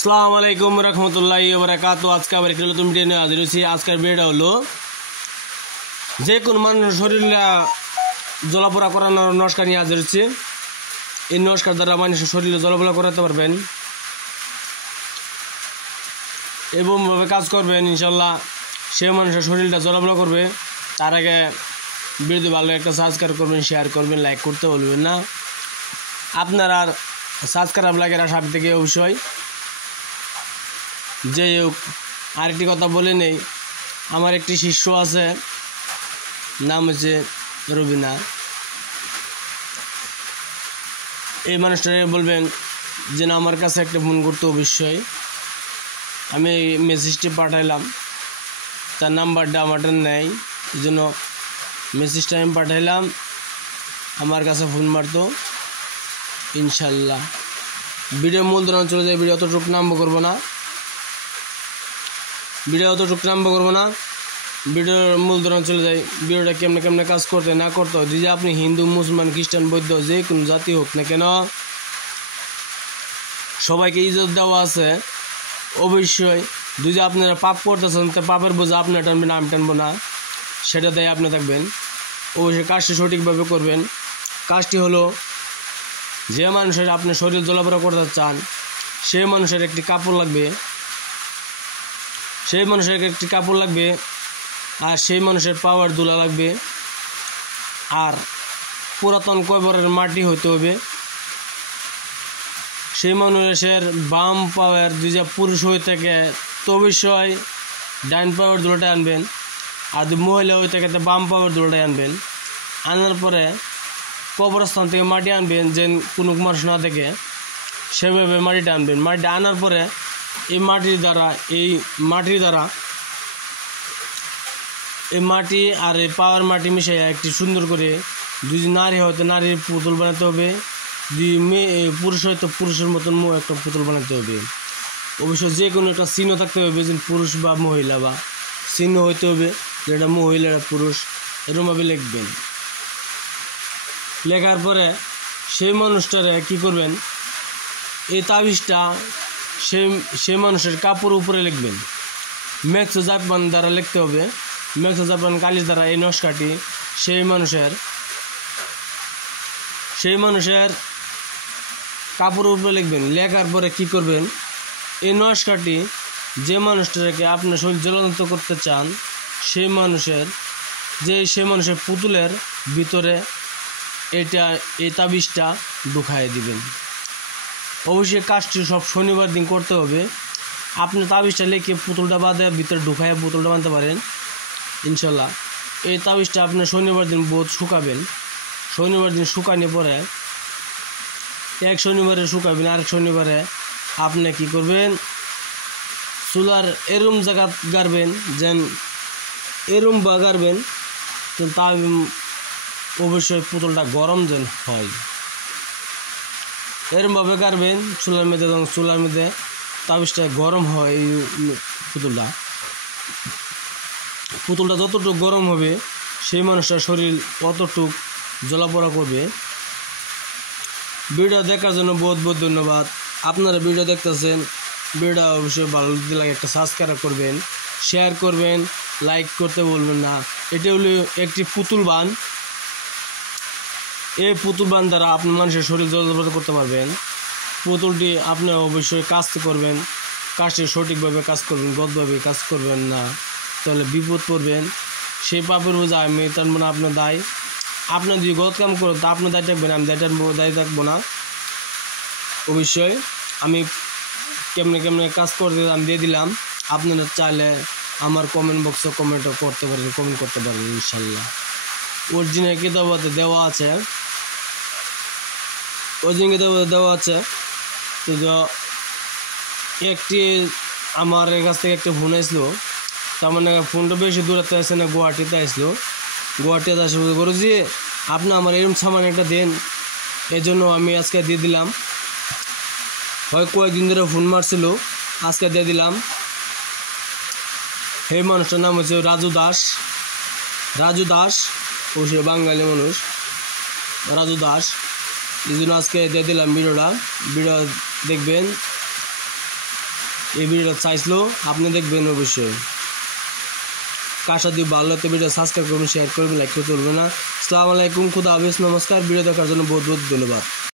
আসসালামু আলাইকুম রহমতুল্লাহি ওয়া বারাকাতুহু। আজকে আবার একটা নতুন ভিডিও নিয়ে হাজির হয়েছি। আজকের ভিডিওটা হলো যে কোনো মানুষের শরীরে জ্বলাপোড়া করানোর নস্কা নিয়ে হাজির হয়েছি। এই নস্কার দ্বারা মানুষের শরীরে জ্বলাপোড়া করাতে পারবেন, এরকমভাবে কাজ করবেন ইনশাল্লাহ সে মানুষের শরীরটা জ্বলাপোড়া করবে। তার আগে ভিডিও ভালো একটা সাবস্ক্রাইব করবেন, শেয়ার করবেন, লাইক করতে বলবেন না। আপনার আর সাবস্ক্রাইব লাইকের আশা থেকে অবশ্যই। যে আরেকটি কথা বলে নেই, আমার একটি শিষ্য আছে, নাম হচ্ছে রবিনা। এই মানুষটাকে বলবেন যে না আমার কাছে একটা ফোন করতে অবশ্যই। আমি মেসেজটি পাঠাইলাম, তার নাম্বারটা আমারটা নেই, এই জন্য মেসেজটা আমি পাঠাইলাম, আমার কাছে ফোন মারতো ইনশাল্লাহ। ভিডিও মূল ধরন চলে যায়, ভিডিও অতটুকু নাম্বার করবো না, ভিডিওর মূল ধরন চলে যায়। ভিডিওটা কেমনে কেমনে কাজ করতে না করতে হয়, যে আপনি হিন্দু মুসলমান খ্রিস্টান বৌদ্ধ যে কোনো জাতি হোক না কেন, সবাইকে ইজ্জত দেওয়া আছে অবশ্যই। যদি আপনারা পাপ করতেছেন তো পাপের বোঝা আপনার টানবেন, আমি টানবো না, সেটাতেই আপনি থাকবেন। অবশ্যই কাজটি সঠিকভাবে করবেন। কাজটি হলো, যে মানুষের আপনি শরীর জ্বলাপোড়া করতে চান সেই মানুষের একটি কাপড় লাগবে, আর সেই মানুষের পাওয়ার দুলা লাগবে, আর পুরাতন কবরের মাটি হইতে হবে। সেই মানুষের বাম পাওয়ার যদি পুরুষ হয়ে থাকে তো অবশ্যই ডাইন পাওয়ার দুলাটা আনবেন, আর যদি মহিলা হয়ে থাকে তো বাম পাওয়ার দুলাটাই আনবেন। আনার পরে কবরস্থান থেকে মাটি আনবেন, যে কোনো মানুষ না থেকে সেভাবে মাটিটা আনবেন। মাটিটা আনার পরে এই মাটি আর এই পাওয়ার মাটি মিশিয়ে একটি সুন্দর করে, যদি নারী হয়তো নারীর পুতুল বানাতে হবে, যদি পুরুষ হয়তো পুরুষের মতন একটা পুতুল বানাতে হবে। অবশ্য যে কোনো একটা চিহ্ন থাকতে হবে, যে পুরুষ বা মহিলা, বা চিহ্ন হইতে হবে যেটা মহিলা পুরুষ, এরকমভাবে লিখবেন। লেখার পরে সেই মানুষটারে কি করবেন, এই তাবিজটা সেই মানুষের কাপড় উপরে লিখবেন। ম্যাক্সো জাপান দ্বারা লিখতে হবে, ম্যাক্সো জাপান কালির দ্বারা এই নস্কাটি সেই মানুষের কাপড়ের উপরে লিখবেন। লেখার পরে কি করবেন, এই নস্কাটি যে মানুষটাকে আপনার শরীর জ্বলন্ত করতে চান সেই মানুষের পুতুলের ভিতরে এই তাবিজটা ঢুকাই দিবেন। অবশ্যই কাজটি সব শনিবার দিন করতে হবে। আপনি তাবিজটা লিখে পুতুলটা বাঁধে ভিতরে ঢুকাইয়া পুতুলটা বাঁধতে পারেন ইনশাল্লাহ। এই তাবিজটা আপনি শনিবার দিন বোধ শুকাবেন। শনিবার দিন শুকানোর পরে এক শনিবারে শুকাবেন, আরেক শনিবারে আপনি কি করবেন, চুলার এরম জায়গা গাড়বেন, যেন এরম বা গাড়বেন, তো তা অবশ্যই পুতুলটা গরম যেন হয়, এরমভাবে গাড়বেন চুলার মধ্যে, এবং চুলার মধ্যে তাবিজটা গরম হয়। এই পুতুলটা যতটুকু গরম হবে সেই মানুষটার শরীর অতটুক জ্বলাপোড়া করবে। ভিডিও দেখার জন্য বহুত বহুত ধন্যবাদ। আপনারা ভিডিও দেখতেছেন, ভিডিও অবশ্যই ভালো লাগে একটা সাবস্ক্রাইব করবেন, শেয়ার করবেন, লাইক করতে বলবেন না। এটি হলো একটি পুতুল বান। এই পুতুল বান দ্বারা আপনি মানুষের শরীর জ্বলাপোড়া করতে পারবেন। পুতুলটি আপনি অবশ্যই কাজ করবেন, কাজটি সঠিকভাবে কাজ করবেন, গতভাবে কাজ করবেন না, তাহলে বিপদ পড়বেন। সেই পাপের বোঝা আমি টানবো না, আপনার দায়। আপনার যদি গত কাম করো তা আপনার দায় থাকবেন, আমি দায় থাকবো না। অবশ্যই আমি কেমনে কাজ করতে আমি দিয়ে দিলাম। আপনারা চাইলে আমার কমেন্ট বক্সে কমেন্টও করতে পারেন, কমেন্ট করতে পারেন ইনশাল্লাহ। অরিজিনাল কিতাবতে দেওয়া আছে, তো একটি আমার কাছ থেকে একটা ফোন আসলো, তার মানে ফোনটা বেশি দূরত্বে আসে না, গুয়াহাটিতে আসলো। গুয়াহাটিতে আসে গুরুজি আপনি আমার এরকম সামান একটা দেন, এই জন্য আমি আজকে দিয়ে দিলাম। হয় কয়েকদিন ধরে ফোন মারছিল, আজকে দিয়ে দিলাম। এই মানুষটার নাম হচ্ছে রাজু দাস, অবশ্যই বাঙালি মানুষ, রাজু দাস। এই জন্য আজকে দিয়ে দিলাম ভিডিও দেখবেন। এই ভিডিওটা চাইছিল আপনি দেখবেন অবশ্যই। কার সাথে ভালো লাগতে ভিডিও সাবস্ক্রাইব করবেন, শেয়ার করবেন, লাইক করতে ভুলবেন না। আসসালামু আলাইকুম, খুদা হাফেজ, নমস্কার। ভিডিও দেখার জন্য বহুত বহুত ধন্যবাদ।